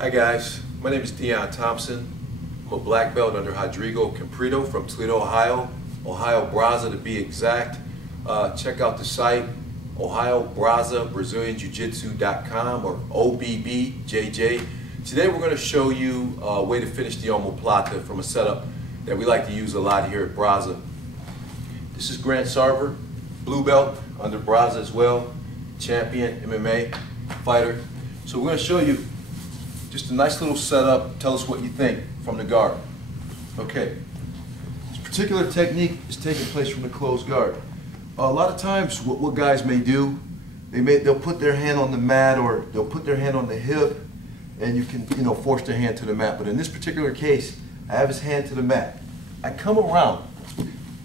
Hi guys, my name is Deon Thompson. I'm a black belt under Rodrigo Camprito from Toledo, Ohio. Ohio Brasa to be exact. Check out the site, Ohio Brasa Brazilian Jiu-Jitsu.com or OBBJJ. Today we're going to show you a way to finish the Omoplata from a setup that we like to use a lot here at Brasa. This is Grant Sarver, blue belt under Brasa as well, champion MMA fighter. So we're going to show you just a nice little setup. Tell us what you think from the guard. Okay, this particular technique is taking place from the closed guard. A lot of times what guys may do, they'll put their hand on the mat or they'll put their hand on the hip and you can force their hand to the mat. But in this particular case, I have his hand to the mat. I come around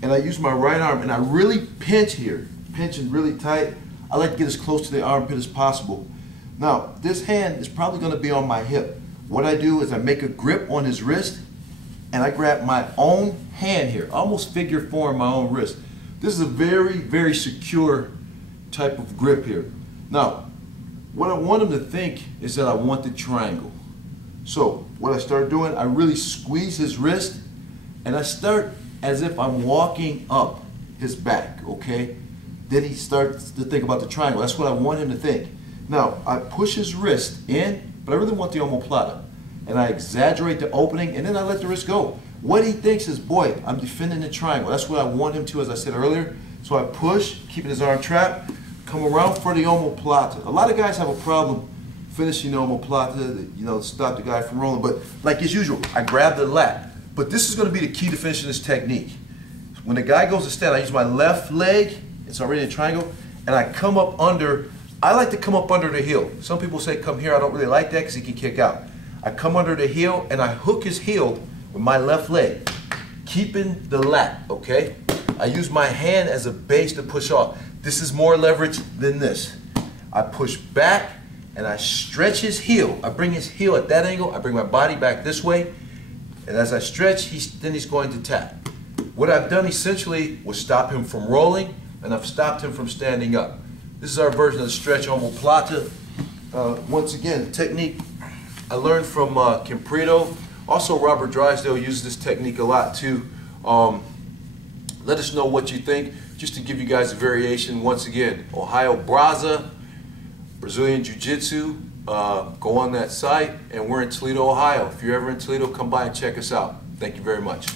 and I use my right arm and I really pinch here, pinching really tight. I like to get as close to the armpit as possible. Now, this hand is probably going to be on my hip. What I do is I make a grip on his wrist and I grab my own hand here, almost figure four in my own wrist. This is a very, very secure type of grip here. Now, what I want him to think is that I want the triangle. So, what I start doing, I really squeeze his wrist and I start as if I'm walking up his back, okay? Then he starts to think about the triangle. That's what I want him to think. Now, I push his wrist in, but I really want the omoplata. And I exaggerate the opening, and then I let the wrist go. What he thinks is, boy, I'm defending the triangle. That's what I want him to, as I said earlier. So I push, keeping his arm trapped, come around for the omoplata. A lot of guys have a problem finishing the omoplata, stop the guy from rolling. But like as usual, I grab the lat. But this is going to be the key to finishing this technique. When the guy goes to stand, I use my left leg, it's already a triangle, and I come up under. I like to come up under the heel. Some people say come here. I don't really like that because he can kick out. I come under the heel and I hook his heel with my left leg, keeping the lat, okay? I use my hand as a base to push off. This is more leverage than this. I push back and I stretch his heel. I bring his heel at that angle. I bring my body back this way. And as I stretch, then he's going to tap. What I've done essentially was stop him from rolling and I've stopped him from standing up. This is our version of the stretch omoplata. Once again, technique I learned from Camprito. Also, Robert Drysdale uses this technique a lot too. Let us know what you think. Just to give you guys a variation, once again, Ohio Brasa Brazilian Jiu-Jitsu. Go on that site, and we're in Toledo, Ohio. If you're ever in Toledo, come by and check us out. Thank you very much.